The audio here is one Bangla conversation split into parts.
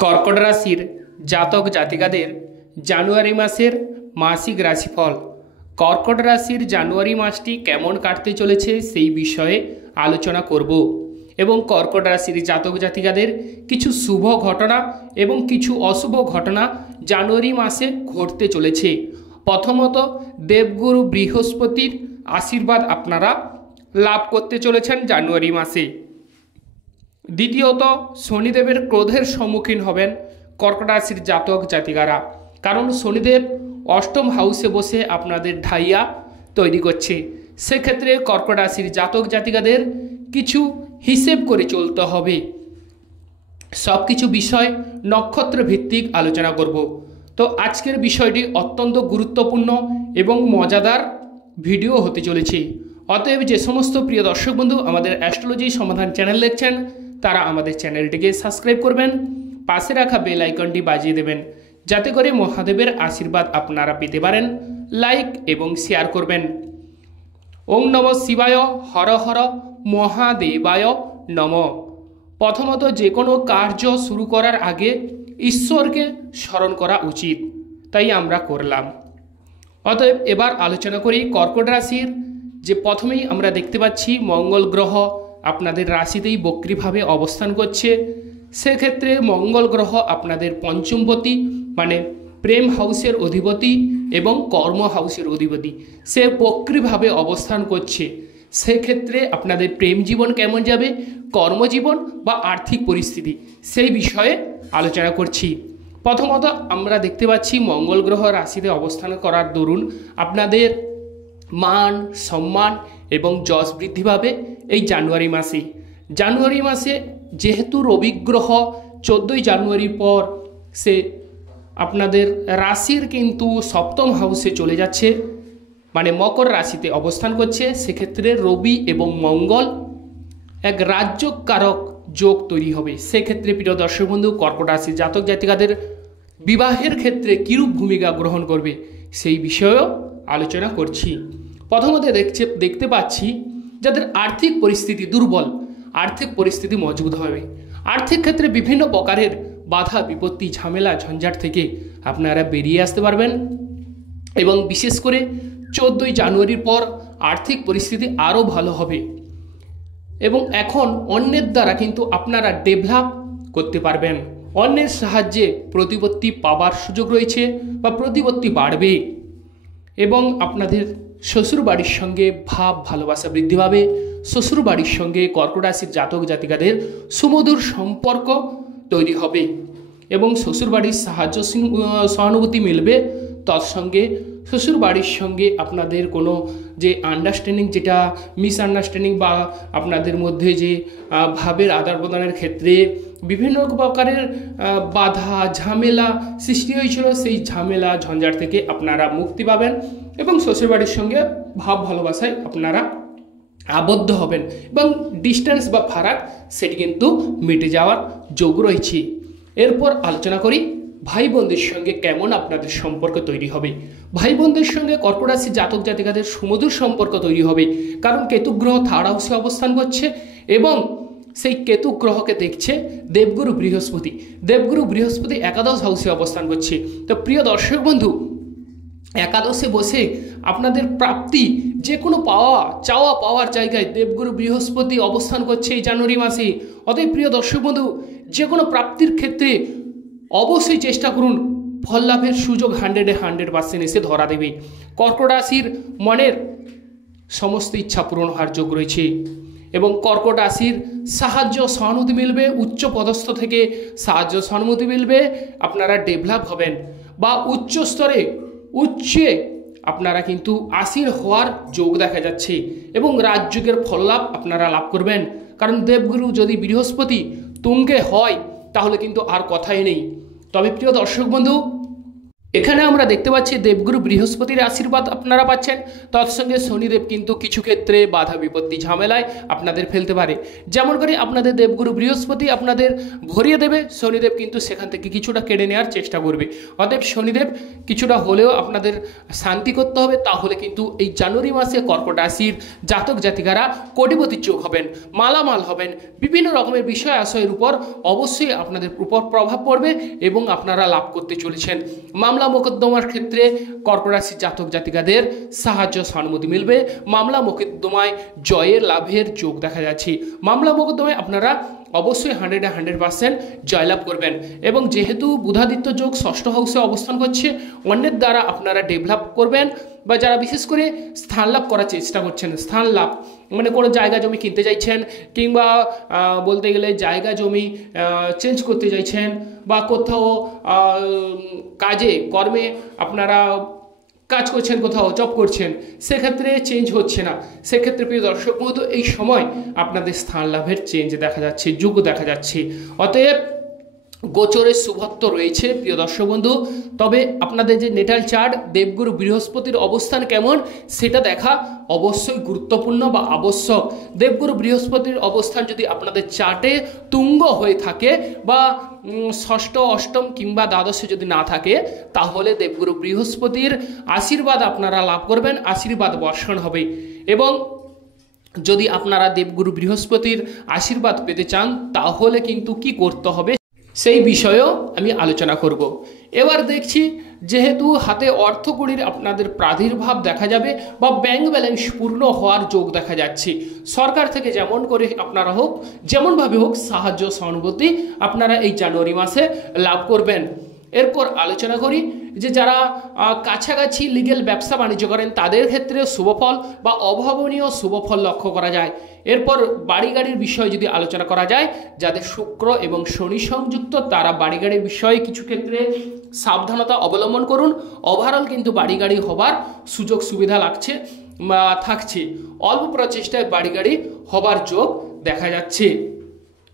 কর্কট রাশির জাতক জাতিকাদের জানুয়ারি মাসের মাসিক রাশিফল। কর্কট রাশির জানুয়ারি মাসটি কেমন কাটতে চলেছে সেই বিষয়ে আলোচনা করব এবং কর্কট রাশির জাতক জাতিকাদের কিছু শুভ ঘটনা এবং কিছু অশুভ ঘটনা জানুয়ারি মাসে ঘটতে চলেছে। প্রথমত, দেবগুরু বৃহস্পতির আশীর্বাদ আপনারা লাভ করতে চলেছেন জানুয়ারি মাসে। দ্বিতীয়ত, শনিদেবের ক্রোধের সম্মুখীন হবেন কর্কট রাশির জাতক জাতিকারা, কারণ শনিদেব অষ্টম হাউসে বসে আপনাদের ঢাইয়া তৈরি করছে। সেক্ষেত্রে কর্কট রাশির জাতক জাতিকাদের কিছু হিসেব করে চলতে হবে। সব কিছু বিষয় নক্ষত্র ভিত্তিক আলোচনা করব। তো আজকের বিষয়টি অত্যন্ত গুরুত্বপূর্ণ এবং মজাদার ভিডিও হতে চলেছে। অতএব যে সমস্ত প্রিয় দর্শক বন্ধু আমাদের অ্যাস্ট্রোলজি সমাধান চ্যানেল দেখছেন তারা আমাদের চ্যানেলটিকে সাবস্ক্রাইব করবেন, পাশে রাখা বেল আইকনটি বাজিয়ে দেবেন যাতে করে মহাদেবের আশীর্বাদ আপনারা পেতে পারেন। লাইক এবং শেয়ার করবেন। ওং নমঃ শিবায়, হর হর মহাদেবায় নম। প্রথমত, যে কোনো কার্য শুরু করার আগে ঈশ্বরকে স্মরণ করা উচিত, তাই আমরা করলাম। অতএব এবার আলোচনা করি কর্কট রাশির। যে প্রথমেই আমরা দেখতে পাচ্ছি মঙ্গল গ্রহ আপনাদের রাশিতেই বক্রীভাবে অবস্থান করছে। সেক্ষেত্রে মঙ্গল গ্রহ আপনাদের পঞ্চমপতি মানে প্রেম হাউসের অধিপতি এবং কর্ম হাউসের অধিপতি, সে বক্রীভাবে অবস্থান করছে। সেক্ষেত্রে আপনাদের প্রেম জীবন কেমন যাবে, কর্মজীবন বা আর্থিক পরিস্থিতি, সেই বিষয়ে আলোচনা করছি। প্রথমত আমরা দেখতে পাচ্ছি মঙ্গল গ্রহ রাশিতে অবস্থান করার দরুন আপনাদের মান সম্মান এবং যশ বৃদ্ধি পাবে এই জানুয়ারি মাসে। জানুয়ারি মাসে যেহেতু রবি গ্রহ 14ই জানুয়ারির পর সে আপনাদের রাশির কিন্তু সপ্তম হাউসে চলে যাচ্ছে, মানে মকর রাশিতে অবস্থান করছে। সেক্ষেত্রে রবি এবং মঙ্গল এক রাজ্যকারক যোগ তৈরি হবে। সেক্ষেত্রে প্রিয় দর্শক বন্ধু কর্কট রাশির জাতক জাতিকাদের বিবাহের ক্ষেত্রে কিরূপ ভূমিকা গ্রহণ করবে সেই বিষয়েও আলোচনা করছি। প্রথমত দেখতে পাচ্ছি যাদের আর্থিক পরিস্থিতি দুর্বল, আর্থিক পরিস্থিতি মজবুত হবে। আর্থিক ক্ষেত্রে বিভিন্ন প্রকারের বাধা বিপত্তি ঝামেলা ঝঞ্ঝাট থেকে আপনারা বেরিয়ে আসতে পারবেন এবং বিশেষ করে 14ই জানুয়ারির পর আর্থিক পরিস্থিতি আরও ভালো হবে এবং এখন অন্যের দ্বারা কিন্তু আপনারা ডেভেলপ করতে পারবেন। অন্যের সাহায্যে প্রতিপত্তি পাওয়ার সুযোগ রয়েছে বা প্রতিপত্তি বাড়বে এবং আপনাদের শ্বশুর বাড়ির সঙ্গে ভাব ভালোবাসা বৃদ্ধি পাবে। শ্বশুর বাড়ির সঙ্গে কর্কট রাশির জাতক জাতিকাদের সুমধুর সম্পর্ক তৈরি হবে এবং শ্বশুর বাড়ির সাহায্য সহানুভূতি মিলবে। তৎসঙ্গে শ্বশুর বাড়ির সঙ্গে আপনাদের কোনো যে আন্ডারস্ট্যান্ডিং, যেটা মিসআন্ডারস্ট্যান্ডিং বা আপনাদের মধ্যে যে ভাবের আদান প্রদানের ক্ষেত্রে বিভিন্ন প্রকারের বাধা ঝামেলা সৃষ্টি হয়েছিল, সেই ঝামেলা ঝঞ্ঝাট থেকে আপনারা মুক্তি পাবেন এবং শ্বশুরবাড়ির সঙ্গে ভাব ভালোবাসায় আপনারা আবদ্ধ হবেন এবং ডিস্টেন্স বা ফারাক সেটি কিন্তু মিটে যাওয়ার যোগ রয়েছে। এরপর আলোচনা করি ভাই বোনদের সঙ্গে কেমন আপনাদের সম্পর্ক তৈরি হবে। ভাই বোনদের সঙ্গে কর্কট রাশির জাতক জাতিকাদের সুমধুর সম্পর্ক তৈরি হবে, কারণ কেতু গ্রহ থার্ড হাউসে অবস্থান করছে এবং সেই কেতু গ্রহকে দেখছে দেবগুরু বৃহস্পতি। দেবগুরু বৃহস্পতি একাদশ হাউসে অবস্থান করছে। তো প্রিয় দর্শক বন্ধু, একাদশে বসে আপনাদের প্রাপ্তি যে কোনো চাওয়া পাওয়ার জায়গায় দেবগুরু বৃহস্পতি অবস্থান করছে এই জানুয়ারি মাসে। অতএব প্রিয় দর্শক বন্ধু, যে কোনো প্রাপ্তির ক্ষেত্রে অবশ্যই চেষ্টা করুন, ফল লাভের সুযোগ 100% এসে ধরা দেবে। কর্কট রাশির মনের সমস্ত ইচ্ছা পূরণ হওয়ার যোগ রয়েছে এবং কর্কট রাশির সাহায্য সহানুভূতি মিলবে, উচ্চ পদস্থ থেকে সাহায্য সহানুভূতি মিলবে, আপনারা ডেভেলপ হবেন বা উচ্চ স্তরে উচ্চে আপনারা কিন্তু আসীন হওয়ার যোগ দেখা যাচ্ছে এবং রাজযোগের ফল লাভ আপনারা লাভ করবেন। কারণ দেবগুরু যদি বৃহস্পতি তুঙ্গে হয় তাহলে কিন্তু আর কথাই নেই। তবে প্রিয় দর্শক বন্ধু, এখানে আমরা দেখতে পাচ্ছি দেবগুরু বৃহস্পতির আশীর্বাদ আপনারা পাচ্ছেন। তৎসঙ্গে শনিদেব কিন্তু কিছু ক্ষেত্রে বাধা বিপত্তি ঝামেলায় আপনাদের ফেলতে পারে। যেমন করে আপনাদের দেবগুরু বৃহস্পতি আপনাদের ভরিয়ে দেবে, শনিদেব কিন্তু সেখান থেকে কিছুটা কেড়ে নেওয়ার চেষ্টা করবে। অতএব শনিদেব কিছুটা হলেও আপনাদের শান্তি করতে হবে, তাহলে কিন্তু এই জানুয়ারি মাসে কর্কট রাশির জাতক জাতিকারা কোটিপতির চোখ হবেন, মালামাল হবেন। বিভিন্ন রকমের বিষয় আশয়ের উপর অবশ্যই আপনাদের উপর প্রভাব পড়বে এবং আপনারা লাভ করতে চলেছেন। মামলা মোকদ্দমার ক্ষেত্রে কর্কট রাশির জাতক জাতিকাদের সাহায্য সহানুভূতি মিলবে। মামলা মোকদ্দমায় জয়ের লাভের যোগ দেখা যাচ্ছে। মামলা মোকদ্দমায় আপনারা অবশ্যই 100% জয়লাভ করবেন। এবং যেহেতু বুধাদিত্য যোগ ষষ্ঠ হাউসে অবস্থান করছে, অন্যের দ্বারা আপনারা ডেভেলপ করবেন, বা যারা বিশেষ করে স্থান লাভ করার চেষ্টা করছেন, স্থান লাভ মানে কোনো জায়গা জমি কিনতে চাইছেন, কিংবা বলতে গেলে জায়গা জমি চেঞ্জ করতে চাইছেন, বা কোথাও কাজে কর্মে আপনারা কাজ করছেন, কোথাও জব করছেন, সেক্ষেত্রে চেঞ্জ হচ্ছে না, সেক্ষেত্রে প্রিয় দর্শক বন্ধু এই সময় আপনাদের স্থান লাভের চেঞ্জ দেখা যাচ্ছে, যোগ দেখা যাচ্ছে। অতএব গোচরের শুভত্ব রয়েছে প্রিয় দর্শক বন্ধু। তবে আপনাদের যে নেটাল চার্ট দেবগুরু বৃহস্পতির অবস্থান কেমন সেটা দেখা অবশ্যই গুরুত্বপূর্ণ বা আবশ্যক। দেবগুরু বৃহস্পতির অবস্থান যদি আপনাদের চার্টে তুঙ্গ হয়ে থাকে, বা ষষ্ঠ অষ্টম কিংবা দ্বাদশে যদি না থাকে, তাহলে দেবগুরু বৃহস্পতির আশীর্বাদ আপনারা লাভ করবেন, আশীর্বাদ বর্ষণ হবে। এবং যদি আপনারা দেবগুরু বৃহস্পতির আশীর্বাদ পেতে চান, তাহলে কিন্তু কি করতে হবে সেই বিষয়েও আমি আলোচনা করব। এবার দেখছি, যেহেতু হাতে অর্থকড়ির আপনাদের প্রাদুর্ভাব দেখা যাবে, বা ব্যাংক ব্যালেন্স পূর্ণ হওয়ার যোগ দেখা যাচ্ছে। সরকার থেকে যেমন করে আপনারা হোক, যেমনভাবে হোক সাহায্য সহানুভূতি আপনারা এই জানুয়ারি মাসে লাভ করবেন। এরপর আলোচনা করি যে যারা কাছাকাছি লিগেল ব্যবসা বাণিজ্য করেন তাদের ক্ষেত্রে শুভফল বা অভাবনীয় শুভফল লক্ষ্য করা যায়। এরপর বাড়ি গাড়ির বিষয়ে যদি আলোচনা করা যায়, যাদের শুক্র এবং শনি সংযুক্ত তারা বাড়ি গাড়ির বিষয়ে কিছু ক্ষেত্রে সাবধানতা অবলম্বন করুন। ওভারঅল কিন্তু বাড়ি গাড়ি হবার সুযোগ সুবিধা লাগছে বা থাকছে, অল্প প্রচেষ্টায় বাড়ি গাড়ি হবার যোগ দেখা যাচ্ছে।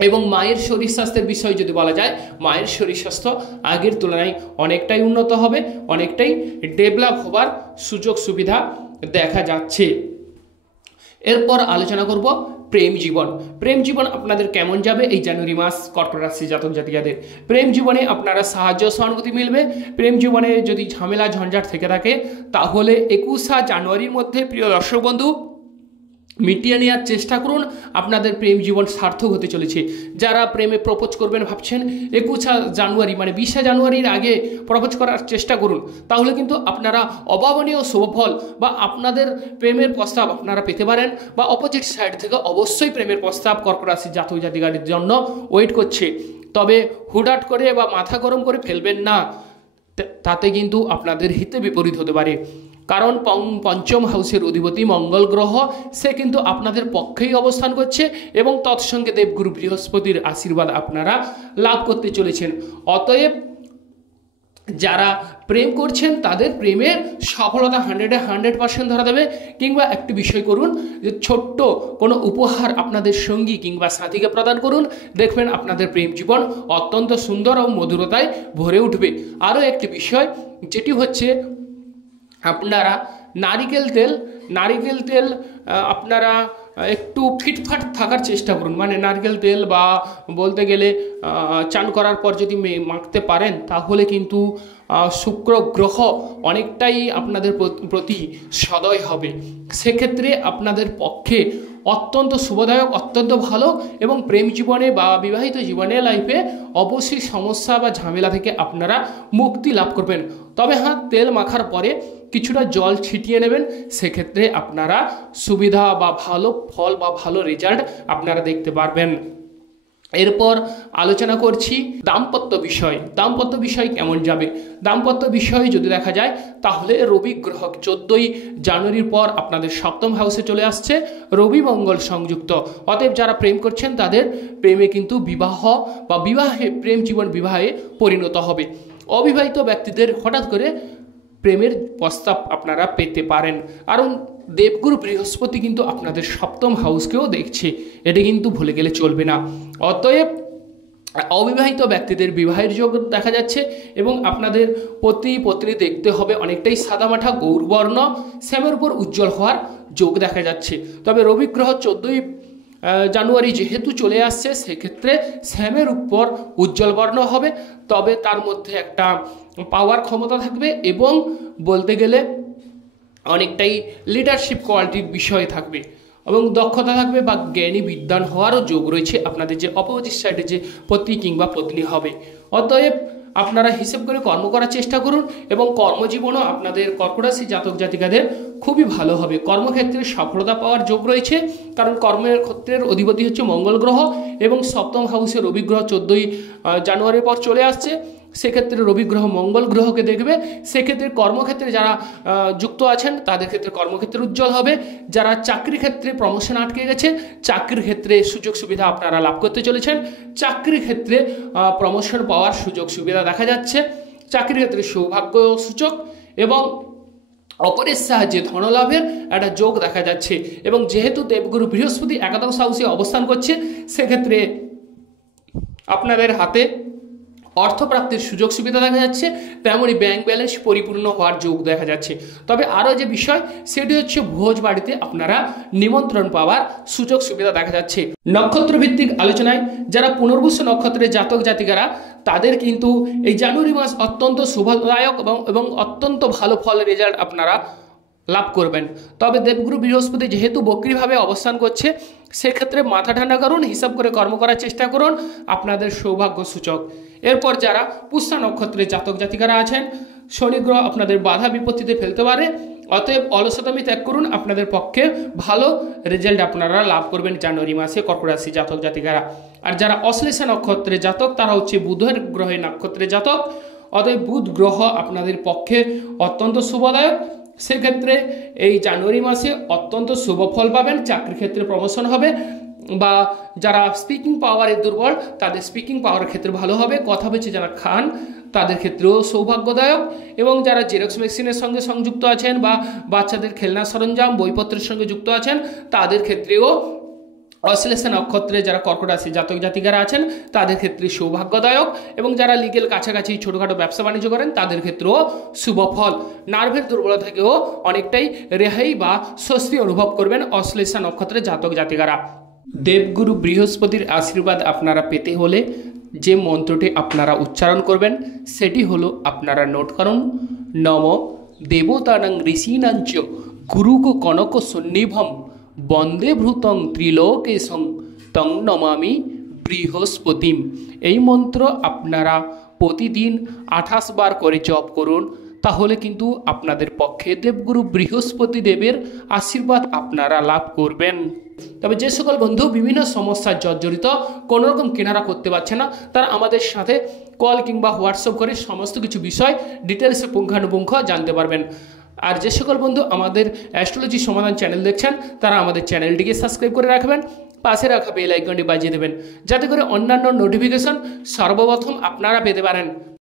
এবং মায়ের শরীর স্বাস্থ্যের বিষয় যদি বলা যায়, মায়ের শরীর স্বাস্থ্য আগের তুলনায় অনেকটাই উন্নত হবে, অনেকটাই ডেভেলপ হবার সুযোগ সুবিধা দেখা যাচ্ছে। এরপর আলোচনা করব প্রেম জীবন। প্রেম জীবন আপনাদের কেমন যাবে এই জানুয়ারি মাস কর্কট রাশি জাতক জাতিকাদের? প্রেম জীবনে আপনারা সাহায্য সহানুভূতি মিলবে। প্রেম জীবনে যদি ঝামেলা ঝঞ্ঝাট থেকে থাকে, তাহলে 21শে জানুয়ারির মধ্যে প্রিয় দর্শক বন্ধু মিটিয়ে নেওয়ার চেষ্টা করুন। আপনাদের প্রেম জীবন সার্থক হতে চলেছে। যারা প্রেমে প্রপোজ করবেন ভাবছেন, 21শে জানুয়ারি মানে 20শে জানুয়ারির আগে প্রপোজ করার চেষ্টা করুন, তাহলে কিন্তু আপনারা অভাবনীয় শুভফল বা আপনাদের প্রেমের প্রস্তাব আপনারা পেতে পারেন। বা অপোজিট সাইড থেকে অবশ্যই প্রেমের প্রস্তাব কর্কট রাশির জাতক জাতিকাদের জন্য ওয়েট করছে। তবে হুটহাট করে বা মাথা গরম করে ফেলবেন না, তাতে কিন্তু আপনাদের হিতে বিপরীত হতে পারে। কারণ পঞ্চম হাউসের অধিপতি মঙ্গল গ্রহ, সে কিন্তু আপনাদের পক্ষেই অবস্থান করছে এবং তৎসঙ্গে দেবগুরু বৃহস্পতির আশীর্বাদ আপনারা লাভ করতে চলেছেন। অতএব যারা প্রেম করছেন তাদের প্রেমের সফলতা 100% ধরা দেবে। কিংবা একটি বিষয় করুন যে ছোট্ট কোনো উপহার আপনাদের সঙ্গী কিংবা সাথীকে প্রদান করুন, দেখবেন আপনাদের প্রেম জীবন অত্যন্ত সুন্দর ও মধুরতায় ভরে উঠবে। আরও একটি বিষয় যেটি হচ্ছে, আপনারা নারিকেল তেল আপনারা একটু ফিটফাট থাকার চেষ্টা করুন। মানে নারকেল তেল বা বলতে গেলে চান করার পর যদি মাখতে পারেন, তাহলে কিন্তু শুক্র গ্রহ অনেকটাই আপনাদের প্রতি সদয় হবে। সেক্ষেত্রে আপনাদের পক্ষে অত্যন্ত শুভদায়ক, অত্যন্ত ভালো। এবং প্রেম জীবনে বা বিবাহিত জীবনে লাইফে অবশ্যই সমস্যা বা ঝামেলা থেকে আপনারা মুক্তি লাভ করবেন। তবে হ্যাঁ, তেল মাখার পরে কিছুটা জল ছিটিয়ে নেবেন, সেক্ষেত্রে আপনারা সুবিধা বা ভালো ফল বা ভালো রেজাল্ট আপনারা দেখতে পারবেন। এরপর আলোচনা করছি দাম্পত্য বিষয় কেমন যাবে। দাম্পত্য বিষয়ে যদি দেখা যায়, তাহলে রবি গ্রহ 14ই জানুয়ারির পর আপনাদের সপ্তম হাউসে চলে আসছে, রবি মঙ্গল সংযুক্ত। অতএব যারা প্রেম করছেন তাদের প্রেমে কিন্তু প্রেম জীবন বিবাহে পরিণত হবে। অবিবাহিত ব্যক্তিদের হঠাৎ করে প্রেমের প্রস্তাব আপনারা পেতে পারেন, কারণ দেবগুরু বৃহস্পতি কিন্তু আপনাদের সপ্তম হাউসকেও দেখছে, এটি কিন্তু ভুলে গেলে চলবে না। অতএব অবিবাহিত ব্যক্তিদের বিবাহের যোগ দেখা যাচ্ছে এবং আপনাদের পতি পত্নী দেখতে হবে অনেকটাই সাদামাঠা গৌরবর্ণ, শ্যামের উপর উজ্জ্বল হওয়ার যোগ দেখা যাচ্ছে। তবে রবি গ্রহ 14ই জানুয়ারি যেহেতু চলে আসছে, সেক্ষেত্রে শ্যামের উপর উজ্জ্বল বর্ণ হবে, তবে তার মধ্যে একটা পাওয়ার ক্ষমতা থাকবে এবং বলতে গেলে অনেকটাই লিডারশিপ কোয়ালিটির বিষয় থাকবে এবং দক্ষতা থাকবে বা জ্ঞানী বিদ্বান হওয়ারও যোগ রয়েছে আপনাদের যে অপোজিট সাইডে যে পতি কিংবা পত্নী হবে। অতএব আপনারা হিসেব করে কর্ম করার চেষ্টা করুন এবং কর্মজীবনও আপনাদের কর্কট রাশি জাতক জাতিকাদের খুবই ভালো হবে। কর্মক্ষেত্রে সফলতা পাওয়ার যোগ রয়েছে, কারণ কর্মের ক্ষেত্রের অধিপতি হচ্ছে মঙ্গল গ্রহ এবং সপ্তম হাউসে রবি গ্রহ 14ই জানুয়ারির পর চলে আসছে। সেক্ষেত্রে রবি গ্রহ মঙ্গল গ্রহকে দেখবে, সেক্ষেত্রে কর্মক্ষেত্রে যারা যুক্ত আছেন তাদের ক্ষেত্রে কর্মক্ষেত্রে উজ্জ্বল হবে। যারা চাকরি ক্ষেত্রে প্রমোশন আটকে গেছে, চাকরির ক্ষেত্রে সুযোগ সুবিধা আপনারা লাভ করতে চলেছেন। চাকরির ক্ষেত্রে প্রমোশন পাওয়ার সুযোগ সুবিধা দেখা যাচ্ছে। চাকরির ক্ষেত্রে সৌভাগ্য সূচক এবং অপরের সাহায্যে ধনলাভের একটা যোগ দেখা যাচ্ছে। এবং যেহেতু দেবগুরু বৃহস্পতি একাদশ হাউসে অবস্থান করছে, সেক্ষেত্রে আপনাদের হাতে অর্থপ্রাপ্তির সুযোগ সুবিধা দেখা যাচ্ছে, তেমনই ব্যাংক ব্যালেন্স পরিপূর্ণ হওয়ার যোগ দেখা যাচ্ছে। তবে আরও যে বিষয় সেটি হচ্ছে ভোজ বাড়িতে আপনারা নিমন্ত্রণ পাওয়ার সুযোগ সুবিধা দেখা যাচ্ছে। নক্ষত্র ভিত্তিক আলোচনায় যারা পুনর্বসু নক্ষত্রের জাতক জাতিকারা, তাদের কিন্তু এই জানুয়ারি মাস অত্যন্ত শুভদায়ক এবং অত্যন্ত ভালো ফল রেজাল্ট আপনারা লাভ করবেন। তবে দেবগুরু বৃহস্পতি যেহেতু বক্রীভাবে অবস্থান করছে, সেক্ষেত্রে মাথা ঠান্ডা করুন, হিসাব করে কর্ম করার চেষ্টা করুন, আপনাদের সৌভাগ্য সূচক। এরপর যারা পুষ্যা নক্ষত্রের জাতক জাতিকারা আছেন, শনি গ্রহ আপনাদের বাধা বিপত্তিতে ফেলতে পারে, অতএব অলসতামি ত্যাগ করুন, আপনাদের পক্ষে ভালো রেজাল্ট আপনারা লাভ করবেন জানুয়ারি মাসে কর্কট রাশি জাতক জাতিকারা। আর যারা অশ্লেষা নক্ষত্রের জাতক, তারা হচ্ছে বুধের গ্রহের নক্ষত্রের জাতক, অতএব বুধ গ্রহ আপনাদের পক্ষে অত্যন্ত শুভদায়ক। সেক্ষেত্রে এই জানুয়ারি মাসে অত্যন্ত শুভ ফল পাবেন। চাকরির ক্ষেত্রে প্রমোশন হবে, বা যারা স্পিকিং পাওয়ারে দুর্বল তাদের স্পিকিং পাওয়ারের ক্ষেত্রে ভালো হবে। কথা বলছে যারা খান তাদের ক্ষেত্রেও সৌভাগ্যদায়ক। এবং যারা জেরক্স মেশিনের সঙ্গে সংযুক্ত আছেন বা বাচ্চাদের খেলনা সরঞ্জাম বইপত্রের সঙ্গে যুক্ত আছেন, তাদের ক্ষেত্রেও অশ্লেষা নক্ষত্রে যারা কর্কট রাশি জাতক জাতিকারা আছেন তাদের ক্ষেত্রে সৌভাগ্যদায়ক। এবং যারা লিগেল কাছাকাছি ছোটোখাটো ব্যবসা বাণিজ্য করেন তাদের ক্ষেত্রেও শুভ ফল। নার্ভের দুর্বলতা থেকেও অনেকটাই রেহাই বা স্বস্তি অনুভব করবেন অশ্লেষা নক্ষত্রের জাতক জাতিকারা। দেবগুরু বৃহস্পতির আশীর্বাদ আপনারা পেতে হলে যে মন্ত্রটি আপনারা উচ্চারণ করবেন সেটি হলো, আপনারা নোট করুন, নম দেবতানাং ঋষীনাঞ্চ গুরুক কনক সন্নিভম বন্দে ভূতং ত্রিলোকেশং তং নমামি বৃহস্পতিম। এই মন্ত্র আপনারা প্রতিদিন 28 বার করে জপ করুন, তাহলে কিন্তু আপনাদের পক্ষে দেবগুরু বৃহস্পতি দেবের আশীর্বাদ আপনারা লাভ করবেন। তবে যে সকল বন্ধু বিভিন্ন সমস্যার জর্জরিত, কোনোরকম কেনারা করতে পারছে না, তারা আমাদের সাথে কল কিংবা হোয়াটসঅ্যাপ করে সমস্ত কিছু বিষয় ডিটেলসে পুঙ্খানুপুঙ্খ জানতে পারবেন। আর যে সকল বন্ধু আমাদের অ্যাস্ট্রোলজি সমাধান চ্যানেল দেখছেন, তারা আমাদের চ্যানেলটিকে সাবস্ক্রাইব করে রাখবেন, পাশে রাখা বেল আইকনটি বাজিয়ে দেবেন, যাতে করে অন্যান্য নোটিফিকেশন সর্বপ্রথম আপনারা পেতে পারেন।